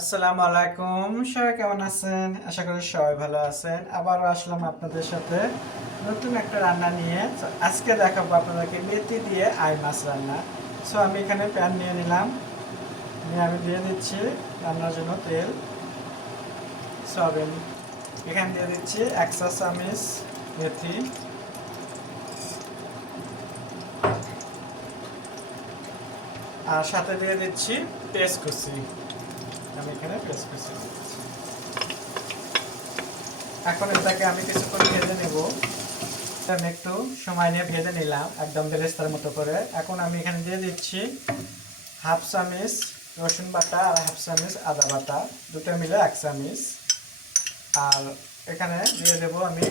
আসসালামু আলাইকুম, সবাই কেমন আছেন? আশা করি সবাই ভালো আছেন। আবারও আসলাম আপনাদের সাথে নতুন একটা রান্না নিয়ে। তো আজকে দেখাবো আপনাদেরকে মেথি দিয়ে আই মাছ রান্না। সো আমি এখানে প্যান নিয়ে নিলাম, নিয়ে আমি দিয়ে দিচ্ছি রান্নার জন্য তেল। সয়াবিন এখানে দিয়ে দিচ্ছি 1 চা চামচ মেথি, আর সাথে দিয়ে দিচ্ছি পেঁয়াজ কুচি। আমি এখানে পেঁয়াজ কুচি দিচ্ছি। এখন এটাকে আমি কিছুক্ষণ ভেজে নেব। আমি একটু সময় নিয়ে ভেজে নিলাম একদম বেরেস্তার মতো করে। এখন আমি এখানে দিয়ে দিচ্ছি 1/2 চামচ রসুন বাটা আর 1/2 চামচ আদা বাটা, দুটো মিলে 1 চামচ। আর এখানে দিয়ে দেব আমি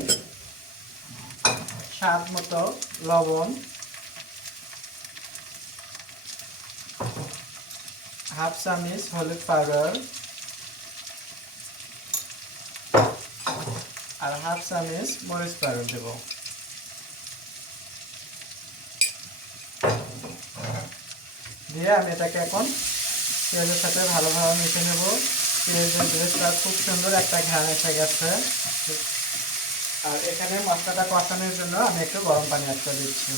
স্বাদ মতো লবণ, 1/2 চামচ হলুদ পাউডার আর 1/2 চামচ মরিচ পাউডার দেব। দিয়ে আমি এটাকে এখন পেঁয়াজের সাথে ভালোভাবে মিশিয়ে নেব। পেঁয়াজের বেরেস্তা খুব সুন্দর একটা ঘ্রাণ এসে গেছে। আর এখানে মশলাটা কষানোর জন্য আমি একটু গরম পানি অ্যাড করে দিচ্ছি।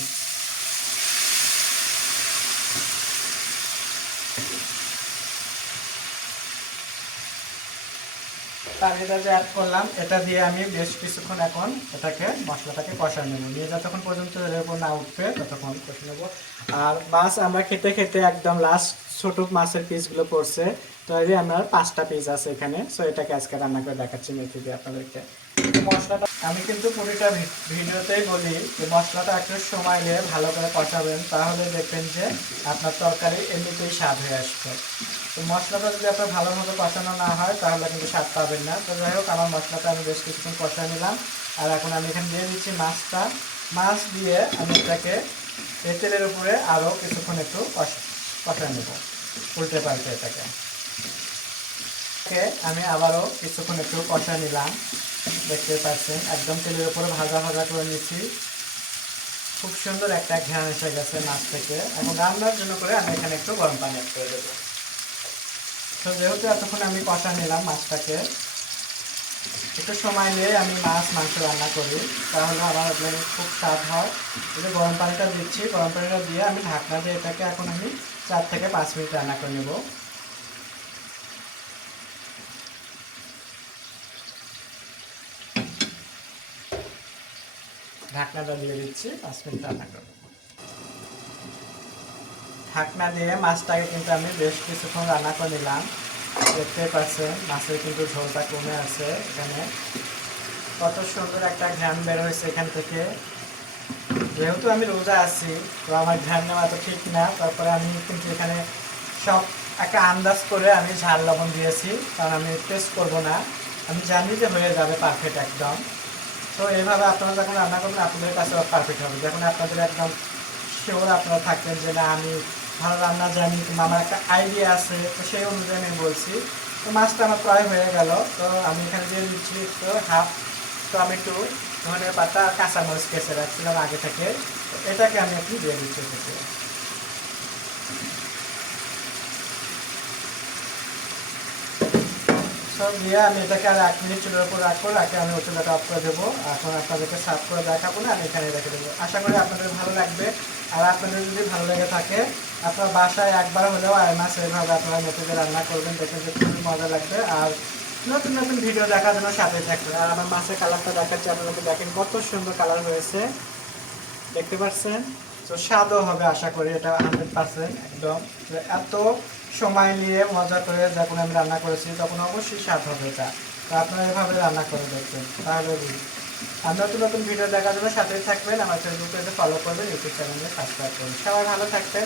পানিটা যে অ্যাড করলাম এটা দিয়ে আমি বেশ কিছুক্ষণ এখন এটাকে মশলাটাকে কষা নেব, নিয়ে যতক্ষণ পর্যন্ত এর উপর না উঠবে ততক্ষণ কষে নেব। আর মাছ আমরা খেতে খেতে একদম লাস্ট ছোট মাছের পিসগুলো পড়ছে, তো এই যে আমার 5টা পিস আছে এখানে। সো এটাকে আজকে রান্না করে দেখাচ্ছি মেথি দিয়ে আপনাদেরকে। মশলাটা আমি কিন্তু পুরোটা ভিডিওতেই বলি যে মশলাটা একটু সময় নিয়ে ভালো করে কষাবেন, তাহলে দেখবেন যে আপনার তরকারি এমনিতেই স্বাদ হয়ে আসবে। তো মশলাটা যদি আপনার ভালোভাবে কষানো না হয় তাহলে কিন্তু স্বাদ পাবেন না। তো যাই হোক, আমার মশলাটা আমি বেশ কিছুক্ষণ কষা নিলাম। আর এখন আমি এখানে দিয়ে দিচ্ছি মাছটা। মাছ দিয়ে আমি এটাকে এই তেলের উপরে আরও কিছুক্ষণ একটু কষা নেব, উল্টে পাল্টে এটাকে। আমি আবারও কিছুক্ষণ একটু কষা নিলাম। দেখতে পাচ্ছেন একদম তেলের উপরে ভাজা ভাজা করে নিচ্ছি। খুব সুন্দর একটা ঘ্রাণ এসে গেছে মাছ থেকে। এখন রান্নার জন্য করে আমি এখানে একটু গরম পানি অ্যাড করে দেবো। তো যেহেতু এতক্ষণ আমি কষা নিলাম মাছটাকে, একটু সময় নিয়ে আমি মাংস রান্না করি, তাহলে আমার আপনাকে খুব স্বাদ হয়। এই যে গরম পানিটা দিচ্ছি, গরম পানিটা দিয়ে আমি ঢাকনা দিয়ে এটাকে এখন আমি 4 থেকে 5 মিনিট রান্না করে নেব। ঢাকনাটা দিয়ে দিচ্ছি, 5 মিনিট রান্না করব। ঢাকনা দিয়ে মাছটাকে কিন্তু আমি বেশ কিছুক্ষণ রান্না করে নিলাম। দেখতেই পাচ্ছেন মাছের কিন্তু ঝোলটা কমে আছে। এখানে কত সুন্দর একটা ঘ্রাণ বের হয়েছে এখান থেকে। যেহেতু আমি রোজা আছি, তো আমার ঘ্রাণ নেওয়া তো ঠিক না, তারপরে আমি কিন্তু এখানে সব একটা আন্দাজ করে আমি ঝাল লবণ দিয়েছি, কারণ আমি টেস্ট করব না। আমি জানি যে হয়ে যাবে পারফেক্ট একদম। তো এইভাবে আপনারা যখন রান্না করবেন আপনাদের কাছে পারফেক্ট হবে, যখন আপনাদের একদম শিওর আপনারা থাকবেন যে না আমি ভালো রান্না জানি, কিংবা আমার একটা আইডিয়া আছে, তো সেই অনুযায়ী আমি বলছি। তো মাছটা আমার প্রায় হয়ে গেল। তো আমি এখানে দিয়ে দিচ্ছি একটু হাফ টমেটো, ধনের পাতা, কাঁচামরিচ কেটে রাখছিলাম আগে থেকে, তো এটাকে আমি একটু দিয়ে দিচ্ছি। সব দিয়ে আমি এটাকে আর 1 মিনিট চুলের উপর রাখবো, রাখে আমি চুলাটা অফ করে দেবো। এখন আপনাদেরকে সার্ভ করে দেখাবো না, আমি এখানে রেখে দেবো। আশা করি আপনাদের ভালো লাগবে। আর আপনাদের যদি ভালো লেগে থাকে, আপনার বাসায় একবার হলেও আই মাছ এইভাবে আপনারা মেথিতে রান্না করবেন, দেখবেন যে খুবই মজা লাগবে। আর নতুন নতুন ভিডিও দেখার জন্য সাথে থাকবেন। আর আমার মাছের কালারটা দেখাচ্ছি আপনাদেরকে, দেখেন কত সুন্দর কালার হয়েছে, দেখতে পাচ্ছেন। তো স্বাদও হবে আশা করি, এটা 100% একদম। এত সময় নিয়ে মজা করে যখন আমি রান্না করেছি তখন অবশ্যই স্বাদ হবে এটা। তো আপনারা এভাবে রান্না করে দেখবেন, তাহলে আর নতুন নতুন ভিডিও দেখার জন্য সাথেই থাকবেন। আমার ফেসবুক পেজে ফলো করবেন, ইউটিউব চ্যানেলে সাবস্ক্রাইব করবেন। সবাই ভালো থাকবেন।